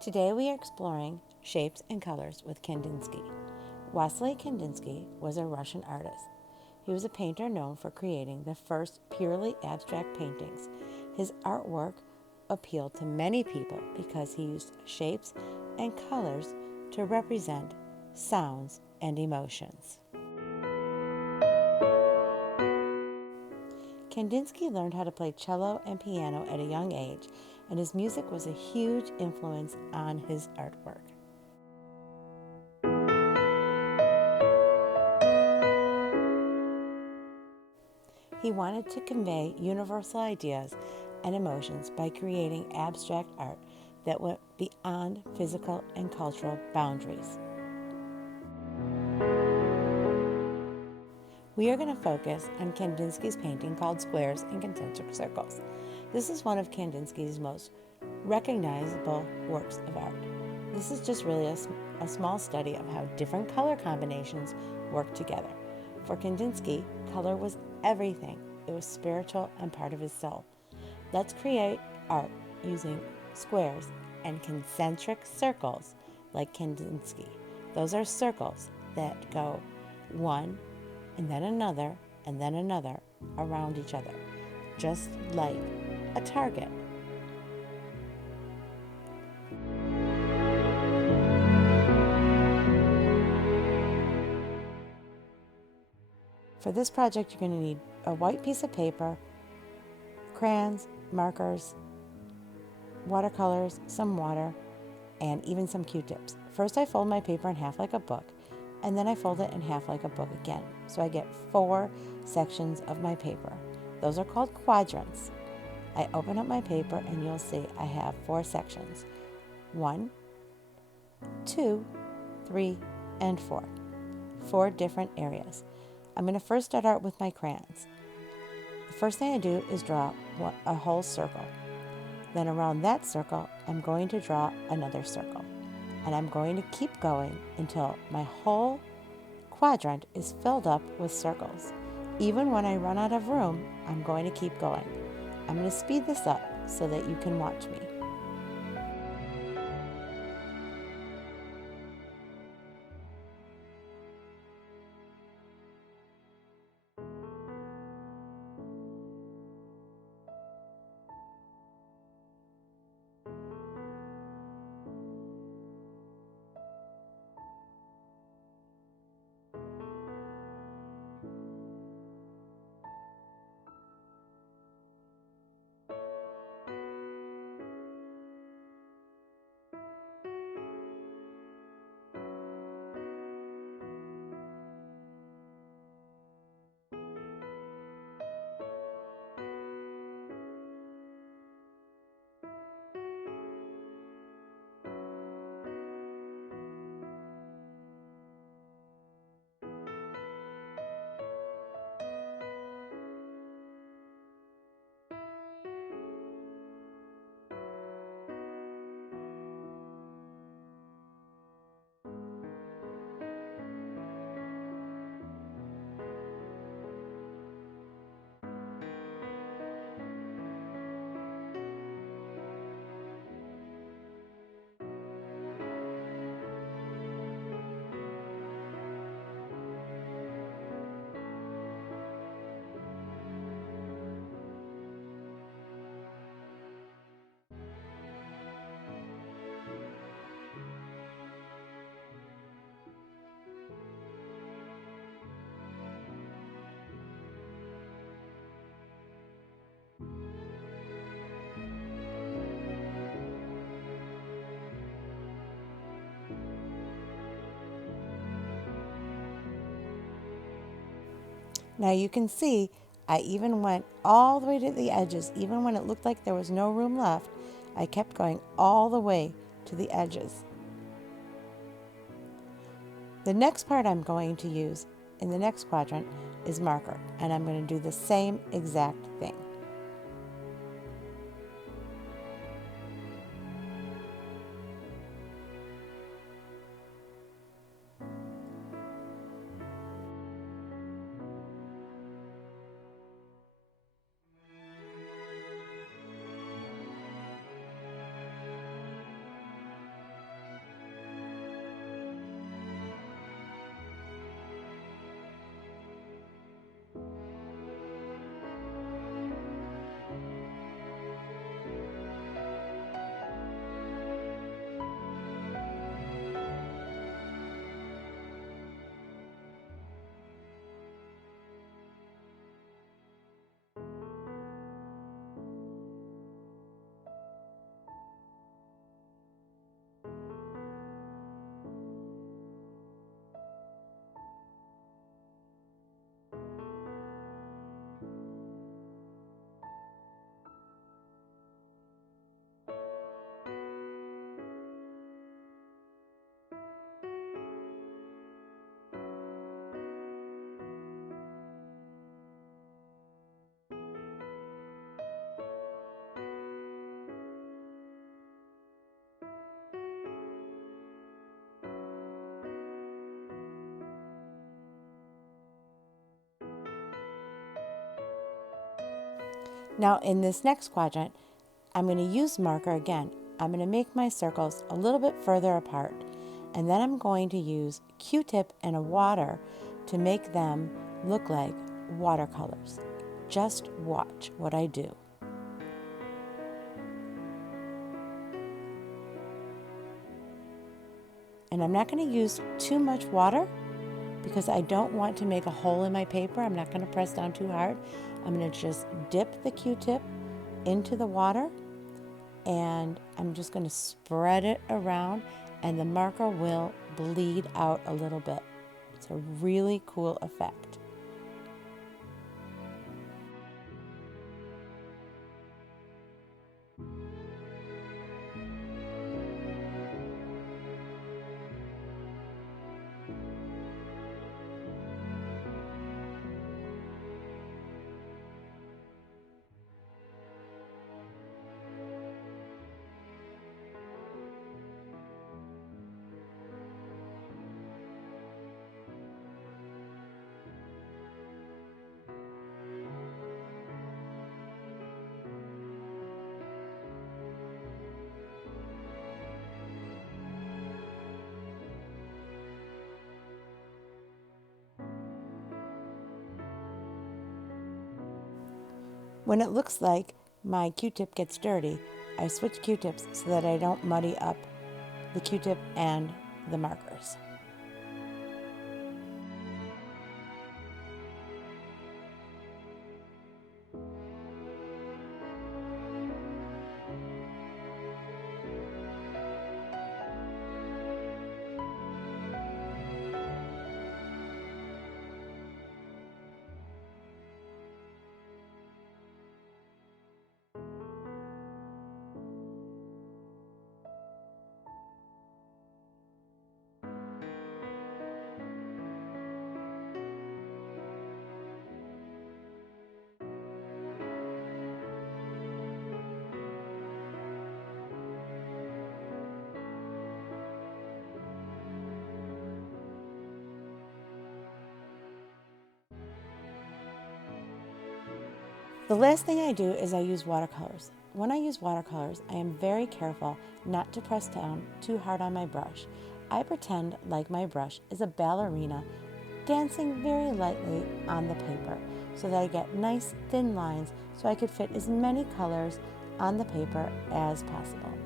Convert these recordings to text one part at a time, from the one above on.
Today we are exploring shapes and colors with Kandinsky. Wassily Kandinsky was a Russian artist. He was a painter known for creating the first purely abstract paintings. His artwork appealed to many people because he used shapes and colors to represent sounds and emotions. Kandinsky learned how to play cello and piano at a young age, and his music was a huge influence on his artwork. He wanted to convey universal ideas and emotions by creating abstract art that went beyond physical and cultural boundaries. We are going to focus on Kandinsky's painting called Squares and Concentric Circles. This is one of Kandinsky's most recognizable works of art. This is just really a small study of how different color combinations work together. For Kandinsky, color was everything. It was spiritual and part of his soul. Let's create art using squares and concentric circles like Kandinsky. Those are circles that go one and then another around each other, just like a target. For this project, you're going to need a white piece of paper, crayons, markers, watercolors, some water, and even some Q-tips. First, I fold my paper in half like a book, and then I fold it in half like a book again. So I get 4 sections of my paper. Those are called quadrants. I open up my paper and you'll see I have 4 sections. 1, 2, 3, and 4. 4 different areas. I'm going to first start out with my crayons. The first thing I do is draw a whole circle. Then around that circle, I'm going to draw another circle. And I'm going to keep going until my whole quadrant is filled up with circles. Even when I run out of room, I'm going to keep going. I'm going to speed this up so that you can watch me. Now you can see I even went all the way to the edges. Even when it looked like there was no room left, I kept going all the way to the edges. The next part I'm going to use in the next quadrant is marker, and I'm going to do the same exact thing. Now in this next quadrant, I'm going to use marker again. I'm going to make my circles a little bit further apart, and then I'm going to use Q-tip and a water to make them look like watercolors. Just watch what I do. And I'm not going to use too much water because I don't want to make a hole in my paper. I'm not going to press down too hard. I'm going to just dip the Q-tip into the water, and I'm just going to spread it around, and the marker will bleed out a little bit. It's a really cool effect. When it looks like my Q-tip gets dirty, I switch Q-tips so that I don't muddy up the Q-tip and the markers. The last thing I do is I use watercolors. When I use watercolors, I am very careful not to press down too hard on my brush. I pretend like my brush is a ballerina dancing very lightly on the paper so that I get nice thin lines so I could fit as many colors on the paper as possible.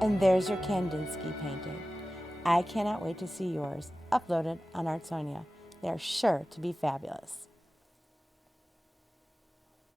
And there's your Kandinsky painting. I cannot wait to see yours uploaded on Artsonia. They're sure to be fabulous.